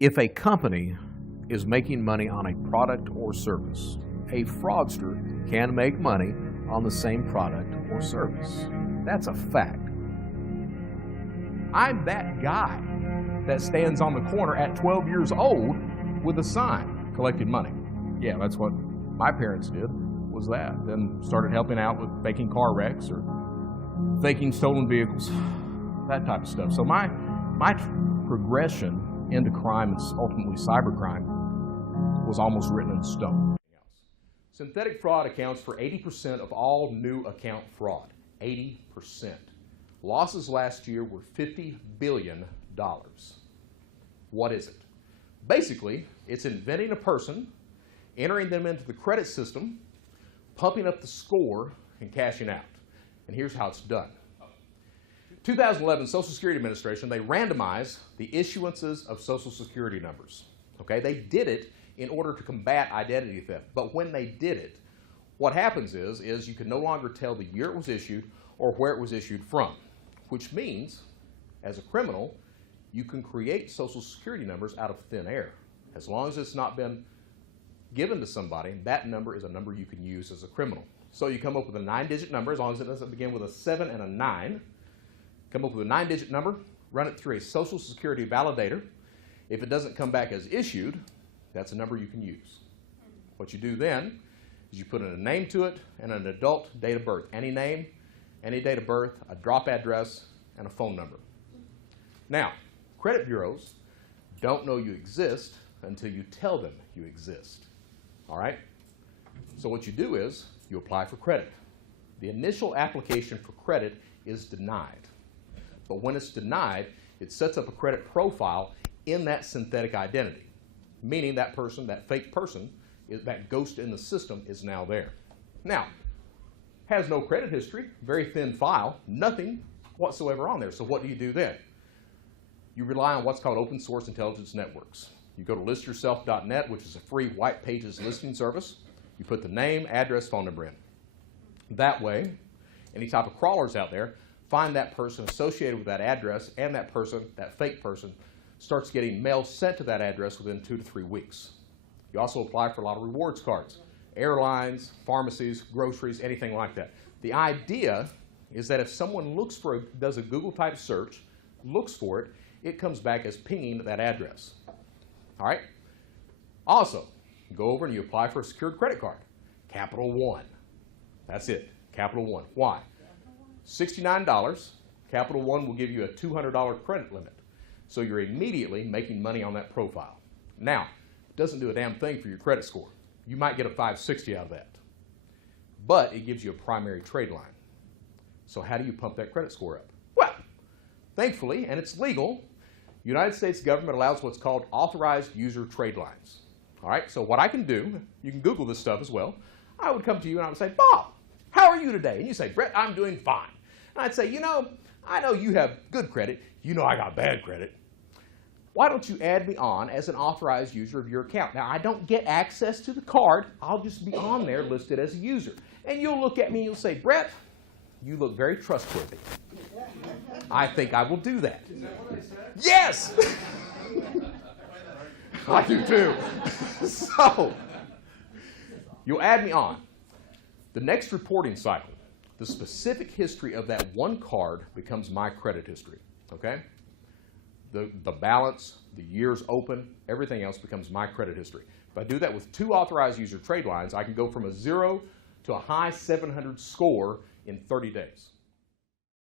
If a company is making money on a product or service, a fraudster can make money on the same product or service. That's a fact. I'm that guy that stands on the corner at 12 years old with a sign collecting money. Yeah, that's what my parents did, was that. Then started helping out with faking car wrecks or faking stolen vehicles, that type of stuff. So my progression into crime and ultimately cybercrime was almost written in stone. Synthetic fraud accounts for 80% of all new account fraud. 80%. Losses last year were $50 billion. What is it? Basically, it's inventing a person, entering them into the credit system, pumping up the score, and cashing out. And here's how it's done. 2011 Social Security Administration, they randomized the issuances of Social Security numbers. Okay, they did it in order to combat identity theft. But when they did it, what happens is you can no longer tell the year it was issued or where it was issued from, which means, as a criminal, you can create Social Security numbers out of thin air. As long as it's not been given to somebody, that number is a number you can use as a criminal. So you come up with a 9-digit number, as long as it doesn't begin with a 7 and a 9. Come up with a 9-digit number, run it through a Social Security validator. If it doesn't come back as issued, that's a number you can use. What you do then is you put in a name to it and an adult date of birth. Any name, any date of birth, a drop address, and a phone number. Now, credit bureaus don't know you exist until you tell them you exist. All right? So what you do is you apply for credit. The initial application for credit is denied. But when it's denied, it sets up a credit profile in that synthetic identity, meaning that person, that fake person, that ghost in the system is now there. Now, has no credit history, very thin file, nothing whatsoever on there. So what do you do then? You rely on what's called open source intelligence networks. You go to listyourself.net, which is a free white pages listing service. You put the name, address, phone number in. That way, any type of crawlers out there find that person associated with that address, and that person, that fake person, starts getting mail sent to that address within 2 to 3 weeks. You also apply for a lot of rewards cards, airlines, pharmacies, groceries, anything like that. The idea is that if someone does a Google type search, looks for it, it comes back as pinging that address. All right? Also, you go over and you apply for a secured credit card. Capital One. That's it. Capital One. Why? $69. Capital One will give you a $200 credit limit. So you're immediately making money on that profile. Now, it doesn't do a damn thing for your credit score. You might get a 560 out of that. But it gives you a primary trade line. So how do you pump that credit score up? Well, thankfully, and it's legal, the United States government allows what's called authorized user trade lines. All right, so what I can do, you can Google this stuff as well. I would come to you and I would say, Bob, how are you today? And you say, Brett, I'm doing fine. And I'd say, you know, I know you have good credit. You know I got bad credit. Why don't you add me on as an authorized user of your account? Now, I don't get access to the card. I'll just be on there listed as a user. And you'll look at me and you'll say, Brett, you look very trustworthy. I think I will do that. Is that what I said? Yes! I do too. So, you'll add me on. The next reporting cycle, the specific history of that one card becomes my credit history, okay? The balance, the years open, everything else becomes my credit history. If I do that with 2 authorized user trade lines, I can go from a 0 to a high 700 score in 30 days.